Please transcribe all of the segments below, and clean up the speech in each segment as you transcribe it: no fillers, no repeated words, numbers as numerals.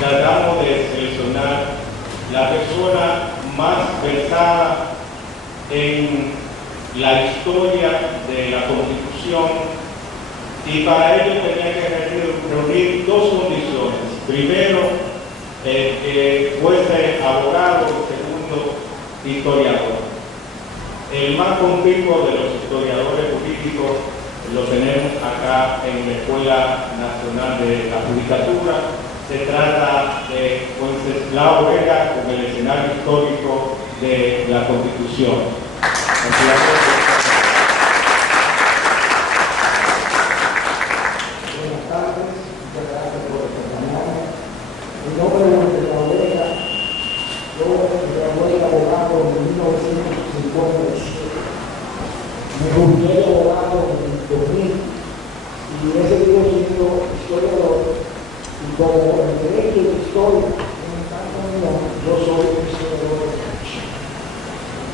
tratamos de seleccionar la persona más versada en la historia de la Constitución, y para ello tenía que reunir dos condiciones. Primero, que fuese abogado, y segundo, historiador. El más conspicuo de los historiadores políticos lo tenemos acá en la Escuela Nacional de la Judicatura. Se trata de Wenceslao Vega con el escenario histórico de la Constitución. Buenas tardes, muchas gracias por acompañarme. Mi nombre es Wenceslao Vega. Yo me gradué de abogado en 1957. Me jubilé de abogado en 2000 y he seguido siendo historiador. Y como el derecho de historia en el campo mío, yo soy historiador de derecho.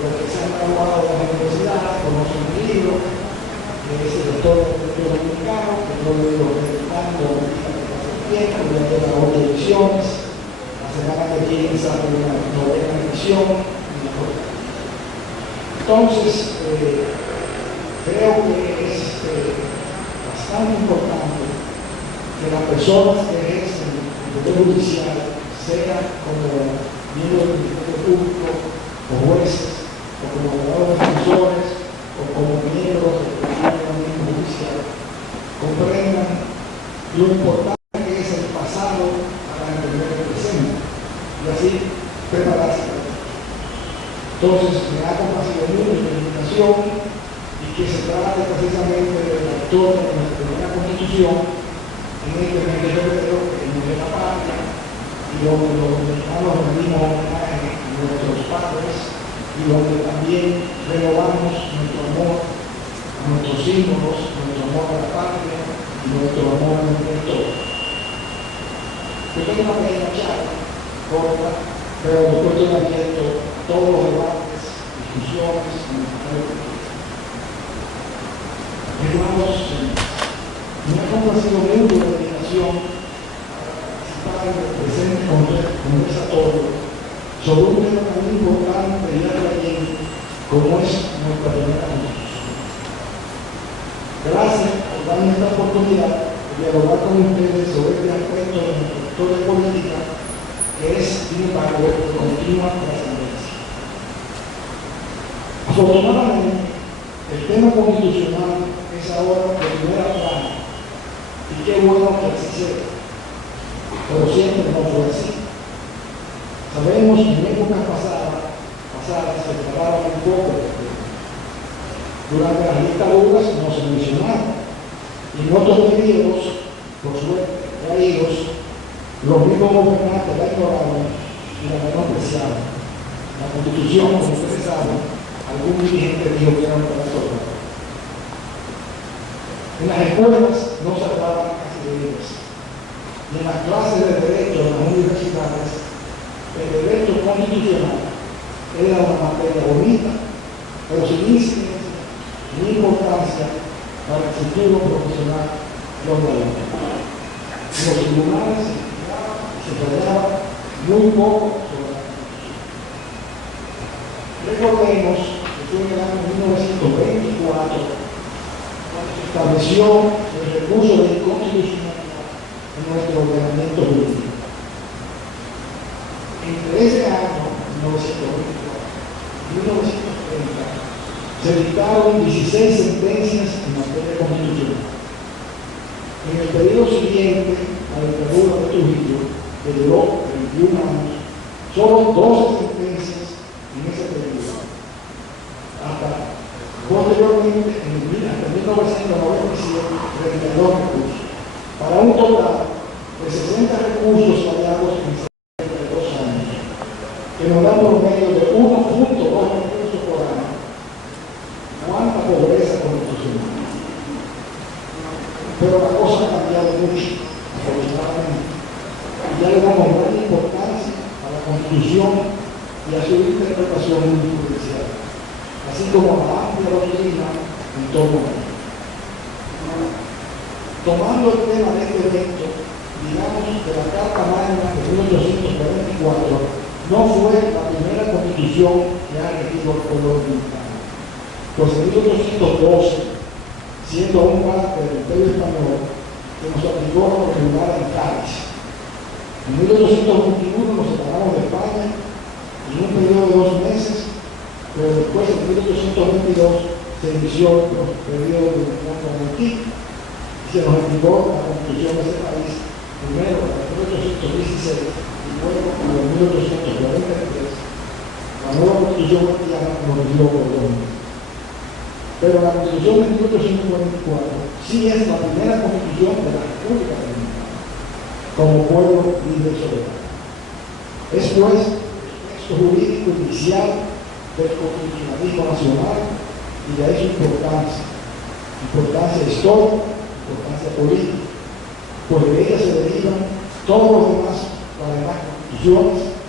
Los que se han graduado de la universidad conocen mi libro, que es el Doctor del Derecho Dominicano, que yo lo he ido reeditando hace tiempo, ya lleva 8 ediciones. La semana que viene sale una novena edición. Entonces, creo que es bastante importante que las personas que ejercen el poder judicial, sean como miembros del Ministerio Público, o jueces, o como abogados defensores, o como miembros del organismo judicial, comprendan lo importante que es el pasado para entender el presente, y así prepararse para el futuro. Entonces, me ha complacido mucho la invitación y que se trate precisamente del autor de nuestra primera Constitución, en este mes de febrero, en el de la patria, y donde los mexicanos rendimos homenaje a nuestros padres, y donde también renovamos nuestro amor a nuestros símbolos, nuestro amor a la patria y nuestro amor a nuestra historia. Yo tengo una pequeña charla corta, pero después estoy abierto a todos los debates, discusiones, comentarios. Hermanos, me ha complacido mucho la invitación a participar en el presente conversatorio sobre un tema tan importante y atrayente como es nuestra primera Constitución. Gracias por darme esta oportunidad de dialogar con ustedes sobre este aspecto de nuestra historia política que es, sin embargo, de continua trascendencia. Afortunadamente, el tema constitucional es ahora de primera plana. Y qué bueno que así sea, pero siempre no fue así. Sabemos que en épocas pasadas se trataba un poco de tema. Durante las dictaduras no se mencionaba, y en otros periodos, por suerte, traídos, los mismos gobernantes la ignoraban y la menospreciaban. La Constitución, como ustedes saben, algún dirigente dijo que era un pedazo. En las escuelas no se hablaban casi de ellas. Y en las clases de derecho en las universidades, el derecho constitucional era una materia bonita, pero sin incidencia ni importancia para el futuro profesional de los derecho. En los tribunales se fallaba muy poco sobre la Constitución. Recordemos que fue en el año 1924 estableció el recurso de inconstitucionalidad en nuestro ordenamiento jurídico. Entre ese año, 1924 y 1930, se dictaron 16 sentencias en materia constitucional. En el periodo siguiente a la dictadura de Trujillo, que duró 21 años, solo 12 sentencias en ese periodo. Hasta posteriormente, hasta 1997, 32 recursos, para un total de 60 recursos fallados en 72 años, que nos dan un promedio de 1.2 recursos por año. ¿Cuánta pobreza constitucional? Pero la cosa ha cambiado mucho, afortunadamente, y ya le damos gran importancia a la Constitución y a su interpretación judicial, así como a la amplia doctrina en torno a ello. Tomando el tema de este evento, digamos, de la Carta Magna de 1844 no fue la primera constitución que ha regido el pueblo dominicano. Pues en 1812, siendo aún parte del Imperio Español, se nos aplicó la regular en Cádiz. En 1821 nos separamos de España en un periodo de 2 meses, pero después en 1822 se inició el periodo de Monarquía y se nos aplicó la constitución de ese país, primero en 1816 y luego en 1843, la nueva constitución haitiana nos dio por 2 meses. Pero la constitución de 1844 sí es la primera constitución de la República Dominicana como pueblo libre y soberano. Es pues el texto jurídico inicial del constitucionalismo nacional y de ahí su importancia histórica, importancia política, pues de ella se derivan todos los demás, las demás constituciones,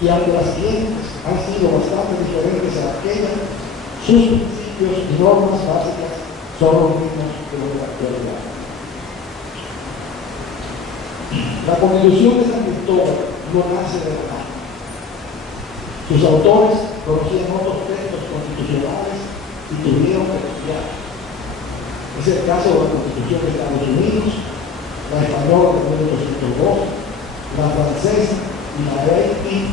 y aunque las siguientes han sido bastante diferentes a aquellas, sus principios y normas básicas son los mismos que los de la actualidad. La Constitución de San Cristóbal no nace de la nada. Sus autores conocían otros textos constitucionales y tuvieron que estudiar. Es el caso de la Constitución de Estados Unidos, la española de 1802, la francesa y la de Haití.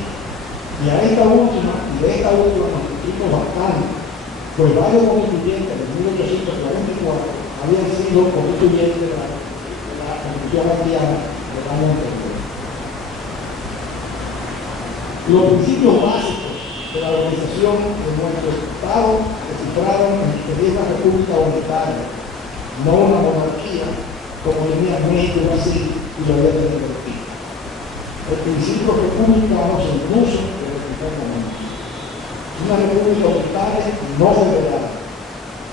Y a esta última, nos discutimos bastante, pues varios constituyentes de 1844 habían sido constituyentes de la Constitución haitiana del año anterior. Los principios básicos de la organización de nuestro Estado se cifraron en que es una república unitaria, no una monarquía como tenía México y Brasil y lo había tenido aquí. El principio republicano se impuso desde el primer momento. Una república unitaria no federal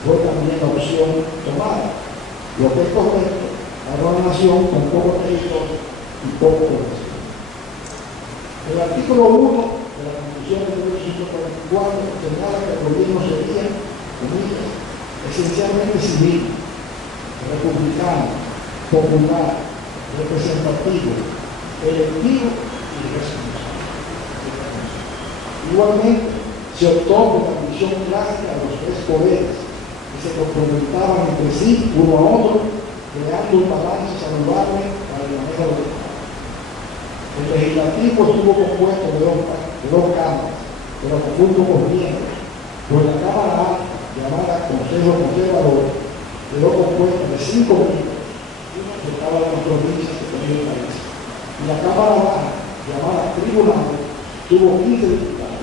fue también la opción tomada, lo que es correcto para una nación con poco territorio y poco población. El artículo 1 de la Constitución de 1844 señala que el gobierno sería, comillas, esencialmente civil, republicano, popular, representativo, electivo y responsable. Igualmente, se optó por la división clásica de los 3 poderes que se complementaban entre sí uno a otro, creando un balance saludable para el manejo del Estado. El legislativo estuvo compuesto de dos cámaras, pero con muy pocos miembros, pues la Cámara A, llamada Consejo Conservador, quedó compuesta de 5 miembros, uno de cada las provincias que tenía el país, y la Cámara Baja, llamada Tribunal, tuvo 15 diputados,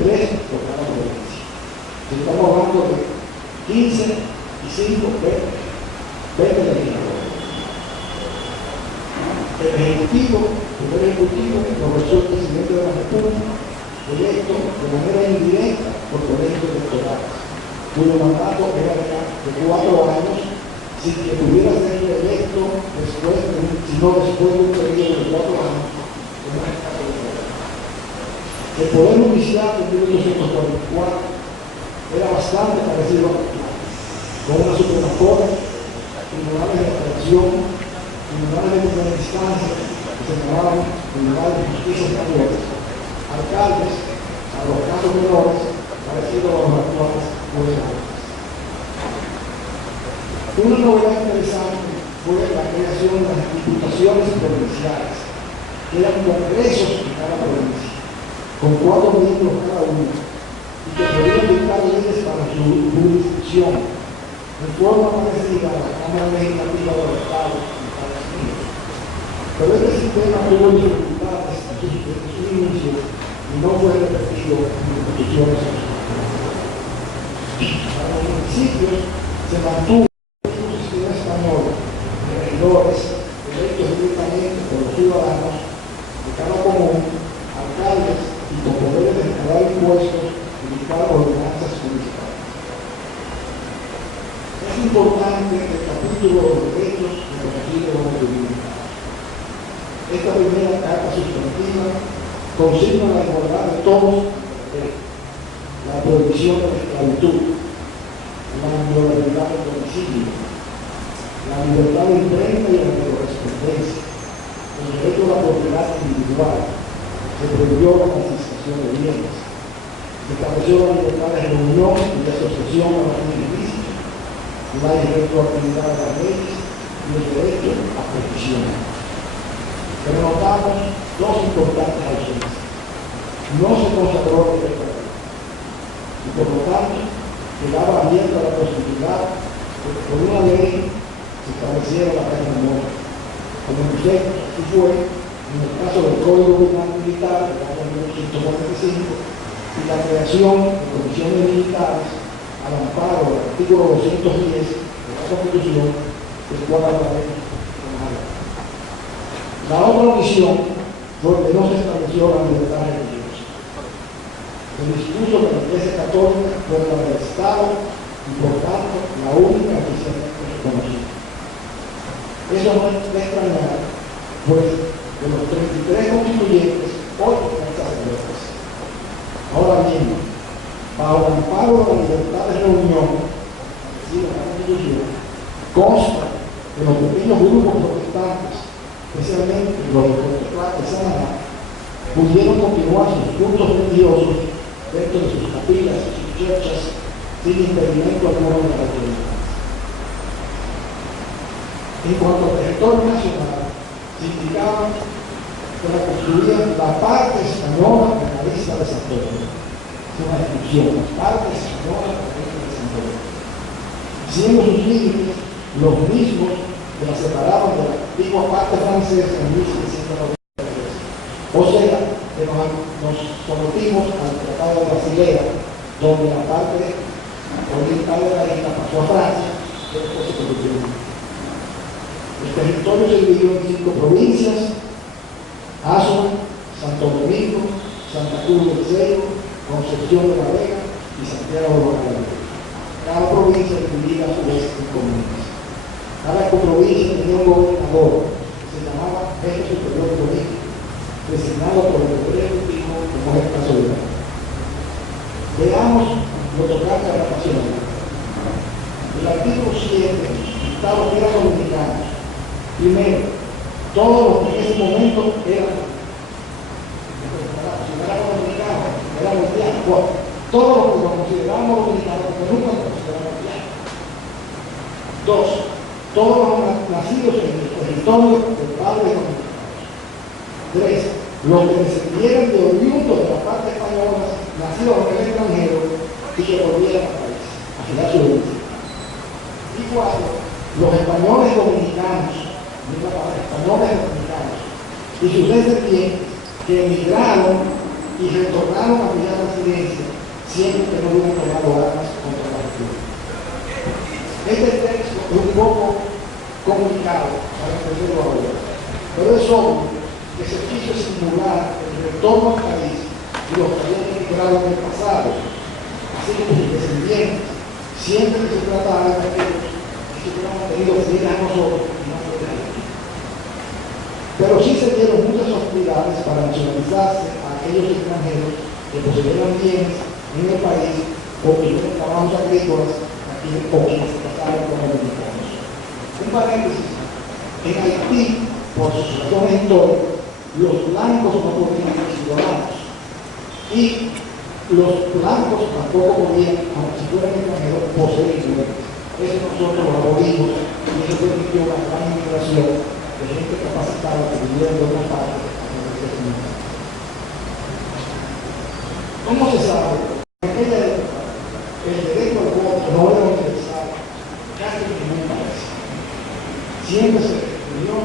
3 por cada provincia. Estamos hablando de 15 y 5, 20 legisladores. El Ejecutivo, el Poder Ejecutivo, profesor presidente de la República, electo de manera indirecta por colegios electorales, cuyo mandato era de 4 años, sin que pudiera ser electo sino después de un periodo de 4 años, en una escala de poder. El Poder Judicial de 1844 era bastante parecido a actual, con una Suprema Corte, tribunales de apelación, tribunales de primera instancia, que se llamaban tribunales de justicia mayores, alcaldes, a los casos menores, parecidos a los actuales jueces. Una novedad interesante fue la creación de las diputaciones provinciales, que eran congresos en cada provincia, con 4 miembros cada uno, y que podían dictar leyes para su jurisdicción, de forma parecida a la Cámara Legislativa del Estado de Estados Unidos. Pero este sistema tuvo dificultades en sus inicios y no fue repetido en instituciones nacionales. Para los municipios se mantuvo un sistema español de regidores electos directamente por los ciudadanos de cada común, alcaldes y con poderes de generar impuestos y dictar ordenanzas municipales. Es importante el capítulo de los derechos reconocidos como dominicanos. Esta primera carta sustantiva consigna la igualdad de todos, la prohibición de la esclavitud, la inviolabilidad del domicilio, la libertad de imprenta y la correspondencia, el derecho individual, se prohibió la confiscación de bienes, se estableció la libertad de reunión y de asociación a los fines ilícitos, la irretroactividad de las leyes y el derecho a petición. Pero notamos dos importantes ausencias. No se consagró el derecho a la ley y por lo tanto quedaba abierta la posibilidad de que por una ley se estableciera la pena de muerte. Como usted, así fue en el caso del Código Penal Militar del año 1945 y la creación de comisiones militares al amparo del artículo 210 de la Constitución, del cual hablaré con algo. La otra omisión fue que no se estableció la libertad religiosa. El discurso de la Iglesia Católica fue la del Estado y por tanto la única oficialmente reconocida. Eso no es de extrañar, pues de los 33 constituyentes, 8 eran sacerdotes. Ahora bien, bajo el amparo de la libertad de reunión, decir la Constitución, consta que los pequeños grupos protestantes, especialmente los de Pentecostés de Samaná, pudieron continuar sus cultos religiosos dentro de sus capillas y sus churches sin impedimento alguno de las autoridades. En cuanto al territorio nacional, se indicaba que la construía la parte española de la lista de San Pedro. Es una descripción, la parte española de la lista de San Pedro. Siendo sus límites los mismos que la separaban de la antigua parte francesa en 1793. O sea, que nos sometimos al Tratado de Basilea, donde la parte oriental de la isla pasó a Francia, que después se convirtió en el territorio se dividió en 5 provincias: Azua, Santo Domingo, Santa Cruz del Seibo, Concepción de la Vega y Santiago de Guadalupe. Cada provincia dividida a su vez en comunas. Cada provincia tenía un gobernador que se llamaba Jefe Superior Político, designado por el Poder Ejecutivo, como es el caso de hoy. Veamos lo tocante a la nacionalidad. El artículo 7 dictaba que eran dominicanos. Primero, todos los que en ese momento eran dominicanos, eran haitianos. Bueno, todos los que nos consideramos dominicanos, porque nunca nos consideramos haitianos. 2, todos los nacidos en el territorio de padres dominicanos. 3, los que descendieran de oriundos de la parte española, nacidos en el extranjero y que volvieran al país, a fijar su herencia. Y 4, los españoles dominicanos, españoles dominicanos y sus descendientes que emigraron y retornaron a aquella residencia siempre que no hubieran tomado armas contra la República. Este texto es un poco complicado para entenderlo ahora, pero es obvio que se quiso estimular el retorno al país y los que habían emigrado en el pasado, así como sus descendientes, siempre que se tratara de aquellos que se hubieran mantenido fieles a nosotros y no fieles a ellos. Pero sí se dieron muchas hostilidades para nacionalizarse a aquellos extranjeros que poseyeran bienes en el país o que tuvieran trabajos agrícolas aquí o que se casaron con dominicanos. Un paréntesis: en Haití, por sus razones históricas, los blancos no podían ser ciudadanos y los blancos tampoco podían, aunque si fueran extranjeros, poseer bienes. Eso nosotros lo abolimos y eso permitió una gran inmigración de gente capacitada que vivía en otras partes a través de este mundo. ¿Cómo se sabe? En aquella época, el derecho al voto no era universal, casi en ningún país. Siempre se restringió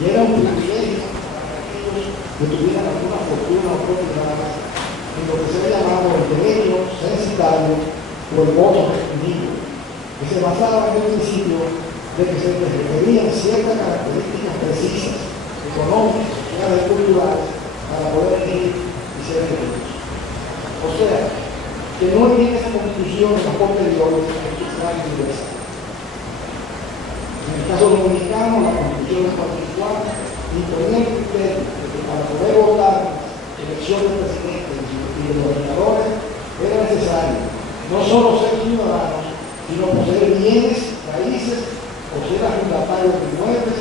y era un privilegio para aquellos que tuvieran alguna fortuna o propiedades en lo que se ha llamado el derecho censitario o el voto restringido, que se basaba en el principio de que se requerían ciertas características precisas, económicas, sociales y culturales, para poder elegir y ser elegidos. O sea, que no hay esa constitución en las posteriores que sea universal. En el caso dominicano, la constitución es particular, imponía el criterio de que para poder votar en elecciones de presidentes y de gobernadores era necesario no solo ser ciudadanos, sino poseer bienes, raíces, o ser arrendatario de inmuebles